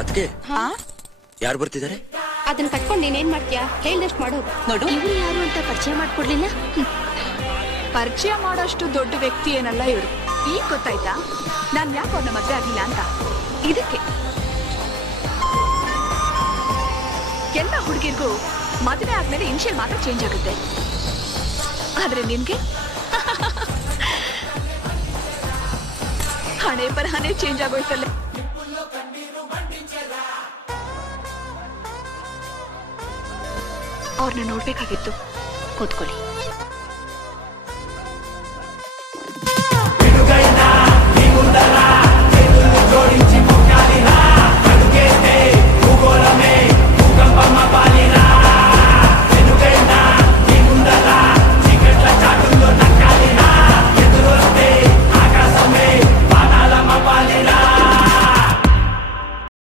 ಅದಕ್ಕೆ ಹಾ ಯಾರು ಬರ್ತಿದ್ದಾರೆ? ಅದನ್ನ ಕಟ್ಕೊಂಡು ನೀನೇನ್ ಮಾಡ್ತೀಯಾ? ಹೇಳ್ದಷ್ಟು ಮಾಡೋದು. ನೋಡು, ಇವ್ರು ಯಾರು ಅಂತ ಪರಿಚಯ ಮಾಡ್ಕೊಡ್ಲಿಲ್ಲ. ಪರಿಚಯ ಮಾಡೋಷ್ಟು ದೊಡ್ಡ ವ್ಯಕ್ತಿ ಏನಲ್ಲ ಇವರು. ಈಗ ಗೊತ್ತಾಯ್ತಾ ನಾನ್ ಯಾಕೆ ಅವ್ರನ್ನ ಮದ್ವೆ ಆಗಿಲ್ಲ ಅಂತ? ಇದಕ್ಕೆ ಎಲ್ಲ ಹುಡುಗಿರ್ಗೂ ಮದುವೆ ಆದ್ಮೇಲೆ ಇನಿಷಿಯಲ್ ಮಾತ್ರ ಚೇಂಜ್ ಆಗುತ್ತೆ, ಆದ್ರೆ ನಿನ್ಗೆ ಹಣೆ ಬರಹನೇ ಚೇಂಜ್ ಆಗೋಯ್ತಲ್ಲ. ಅವ್ರನ್ನ ನೋಡ್ಬೇಕಾಗಿತ್ತು. ಕೂತ್ಕೊಳ್ಳಿ.